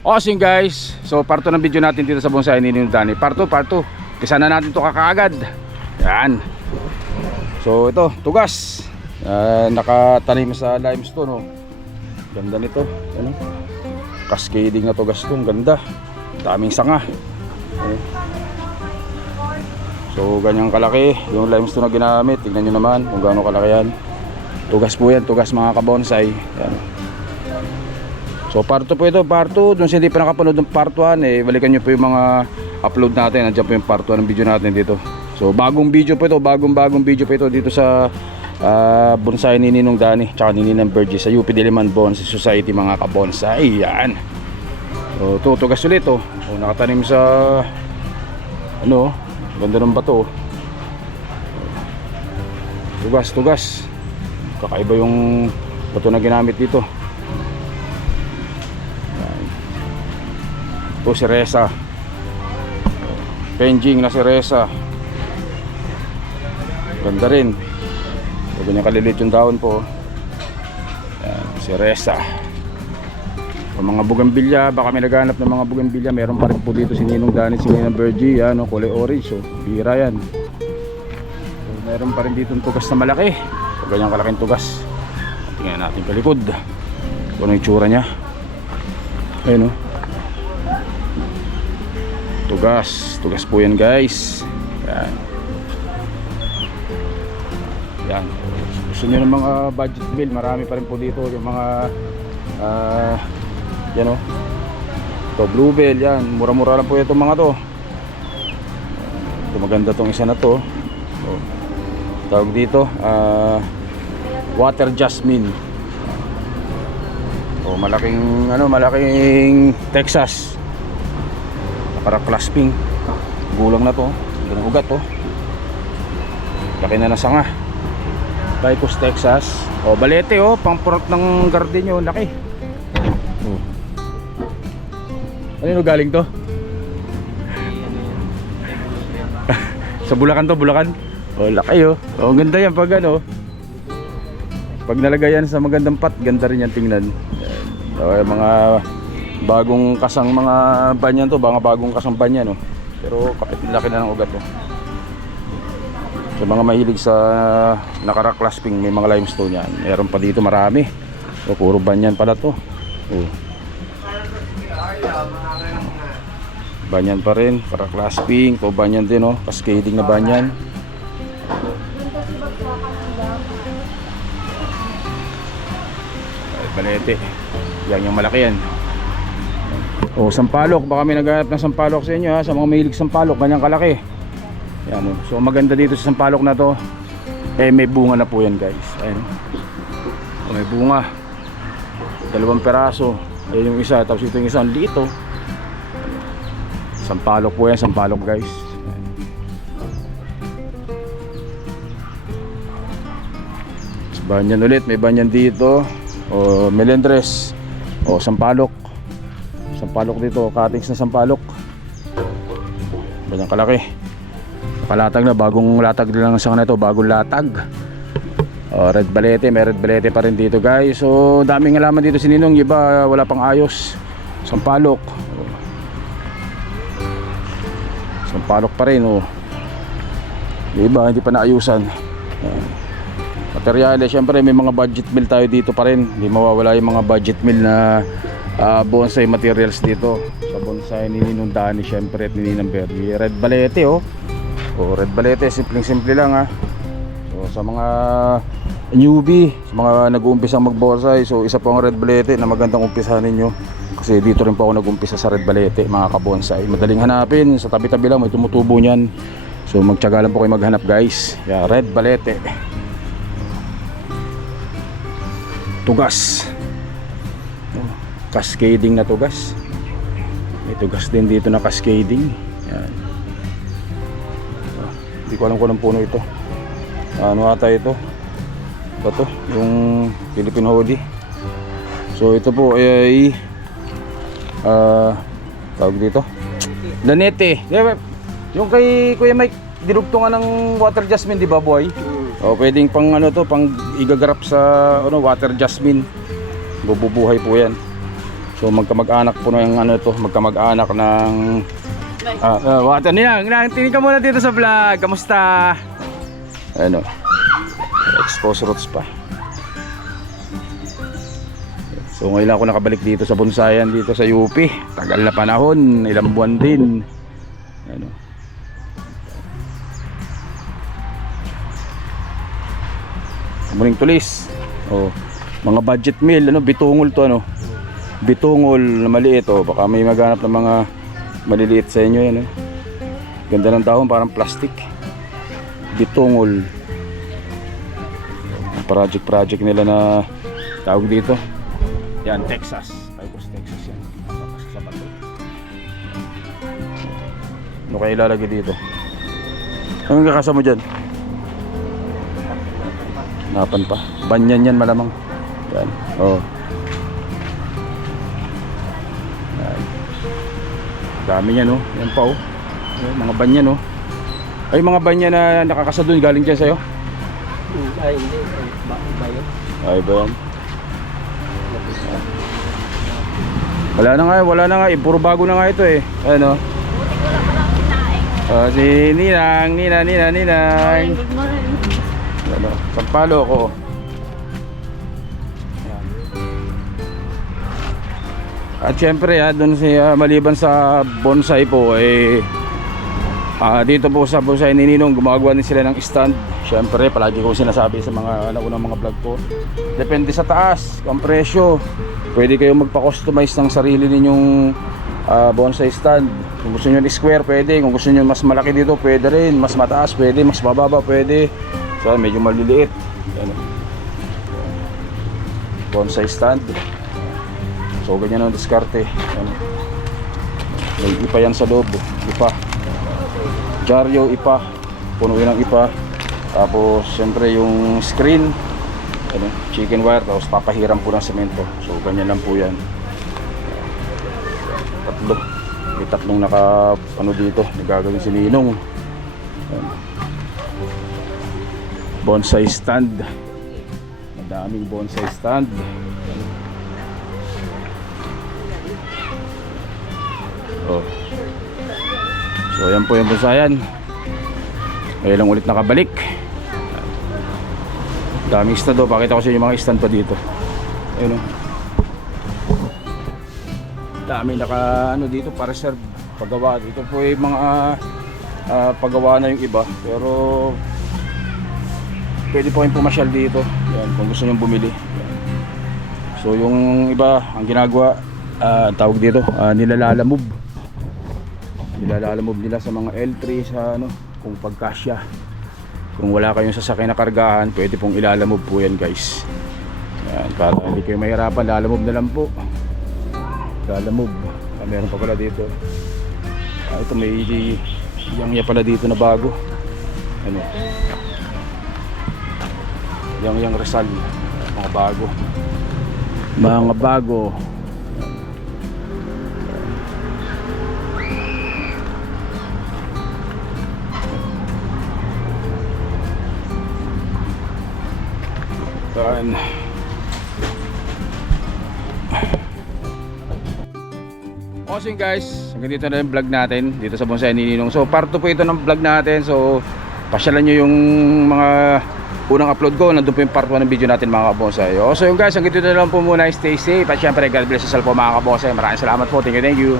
Awesome guys. So part 2 ng video natin dito sa bonsai ni Ninong Danny. Part 2. Kisa na natin to kakaagad. Yan. So ito, tugas. Nakatanim sa limestone oh. Ganda nito. Ano? Cascading na tugas to. Ganda. Daming sanga. So ganyang kalaki yung limestone na ginamit. Tingnan nyo naman kung gaano kalaki yan. Tugas po yan. Tugas mga kabonsai. Yan. So part 2 po ito, part 2. Dun sa hindi pa nakapanood ng part 1 balikan nyo po yung mga upload natin. Nandiyan po yung part 1 ng video natin dito. So bagong video po ito, bagong video po ito dito sa bonsai ni Ninong Danny tsaka ni Ninang Virgie sa UP Diliman Bonsai Society mga kabonsai. Yan. So ito, tugas ulit oh. So, nakatanim sa ano, ganda ng bato. Tugas. Kakaiba yung bato na ginamit dito. Ito si Reza, penjing na si Reza. Ganda rin. So, ganyan kalilit yung dahon po. Yan, si Reza. So, mga bugambilya, baka may naghanap ng mga bugambilya. Meron pa rin po dito si Ninong Danny, si Ninang Virgie. Yan, kulay orange. So, bira yan. So, meron pa rin dito yung tugas na malaki. So, ganyan kalaking tugas. Tingnan natin kalikod kung ano yung tsura nya. Ayun o. Tugas po yan guys. Yan. Gusto nyo ng mga budget bill, marami pa rin po dito yung mga yan o. Ito bluebell yan, mura-mura lang po itong mga to. Ito maganda tong isa na to. So, tawag dito water jasmine. O malaking Texas. Para clasping. Gulang na to. Ganang ugat to. Laki na sanga. Picus Texas. O balete oh, pang purot ng garden nyo. Laki. Ano galing to? Sa Bulacan to, Bulacan. O laki oh. O ganda yan pag ano. Pag nalagay yan sa magandang pot, ganda rin yan tingnan. So mga bagong kasang mga banyan to, bagong kasang banyan no. Pero kapit laki na ng ugat to. So mga mahilig sa nakara-clasping, may mga limestone yan. Meron pa dito marami. So puro banyan pala to. Banyan pa rin, para clasping, to banyan din no, cascading na banyan. Balete. Yan yung malaki yan. O sampalok, baka may naghanap ng sampalok sa inyo ha, sa mga mahilig sampalok, ganyang kalaki. Yan, so maganda dito sa sampalok na to, may bunga na po yan guys. Ayan. O, may bunga. 2 peraso. Ayun yung isa, tapos ito yung isa, ang liit oh. Sampalok po yan, sampalok guys. Ayan. Banyan ulit, may banyan dito. O melendres. O sampalok. Sampalok dito, cuttings na sampalok. Ganyang kalaki. Nakalatag na, bagong latag lang sa kanito, bagong latag. O, red balete, may red balete pa rin dito guys. So daming alaman dito si Ninong, iba wala pang ayos. Sampalok. Sampalok pa rin oh. Yung iba hindi pa naayusan. Materyales, syempre may mga budget meal tayo dito pa rin. Hindi mawawala yung mga budget meal na bonsai materials dito sa bonsai ni Ninong Danny, syempre, at ni Ninang Virgie. Red balete oh. O red balete, simpleng-simple lang ha. So sa mga newbie, sa mga nag-uumpisang mag-bonsai, so isa po ang red balete na magandang umpisahan ninyo. Kasi dito rin po ako nag-umpisa sa red balete mga kabonsai. Madaling hanapin, sa tabi-tabi lang may tumutubo niyan. So magtiyaga lang po kayo maghanap guys. Yeah, red balete. Tugas. Cascading na tugas. May tugas din dito na cascading. Yan. Hindi ko alam kung anong puno ito. Ano ata ito? Ito yung Philippine Holy. So ito po ay tawag dito Lanete. Yung kay Kuya Mike dinugtungan ng water jasmine, di ba boy? O pwedeng pang ano to, pang igagarap sa ano, water jasmine. Bububuhay po yan. So magkamag-anak po ng ano ito, magkamag-anak ng water niya. Tingin ka muna dito sa vlog. Kamusta? Ano? Expose roots pa. So ngayon ako nakabalik dito sa bonsayan dito sa UP. Tagal na panahon, ilang buwan din. Ano? Muling tulis. Oh, mga budget meal, ano, bitungol to, ano. Bitungol na maliit, oh. Baka may maghanap ng mga maliliit sa inyo yan, eh. Ganda ng dahon, parang plastic. Bitungol. Project nila na tawag dito. Yan, Texas. Pipos, Texas yan. Sa bato. Ano kaya ilalagay dito? Anong kakasa mo dyan? Napan pa. Banyan yan malamang. Yan. Oh. Yan. Dami niyan, oh. Yan pa, oh. Yan, mga banyan, oh. Ay, mga banyan na nakakasa doon galing dyan sa'yo? Ay, hindi. Iba yun. Ay, ba yan? Wala na nga, puro bago na nga ito, eh. Ano? Si Ninang. Good morning. Ano, sampalo ko. Ayan. At syempre, doon maliban sa bonsai po, dito po sa bonsai ni Ninong, gumagawa din sila ng stand. Syempre, palagi ko sinasabi sa mga naunang mga vlog ko, depende sa taas, ang presyo. Pwede kayong magpa-customize ng sarili ninyong bonsai stand. Kung gusto nyo square, pwede. Kung gusto nyo mas malaki dito, pwede rin. Mas mataas, pwede. Mas mababa, pwede. So, medyo maliliit. Ano. Bonsai stand. So, ganyan ang diskarte. Ano. May ipa yan sa loob. Ipa. Jaryo, ipa. Punuin ng ipa. Tapos, syempre yung screen. Ano, chicken wire. Tapos, papahiram po ng semento. So, ganyan lang po yan. Tatlo. May tatlong dito. Nagagawin si Ninong. Ano. Bonsai stand. Madaming bonsai stand. Oh. So ayan po yung bonsayan. Ngayon lang ulit nakabalik. Daming stand, oh. Pakita ko sa inyo yung mga stand pa dito. Ayun, oh. Dami dito para reserve paggawa. Dito po yung mga paggawa na yung iba. Pero pwede po kayong pumasyal dito. Yan, kung gusto nyo bumili. Yan. So yung iba, ang ginagawa, tawag dito, nilalalamove nila sa mga L3 sa ano, kung pagkasya. Kung wala kayong sasakay na kargahan, pwede pong ilalamove po yan, guys. Yan, para hindi kayo mahirapan, lalamove na lang po. Lalamove. Meron pa pala dito. Ito may yang pala dito na bago. Ano? Yang Rizal, mga bago. Yan. Okay guys, hanggang dito na yung vlog natin dito sa bonsai ni Ninong. So part 2 po ito ng vlog natin. So pasyalan nyo yung mga unang upload ko. Nandun po yung part 1 ng video natin, mga kabonsai. So yung guys, hanggang dito na lang po muna. Stay safe. At syempre, God bless us all po, mga kabonsai. Maraming salamat po. Thank you.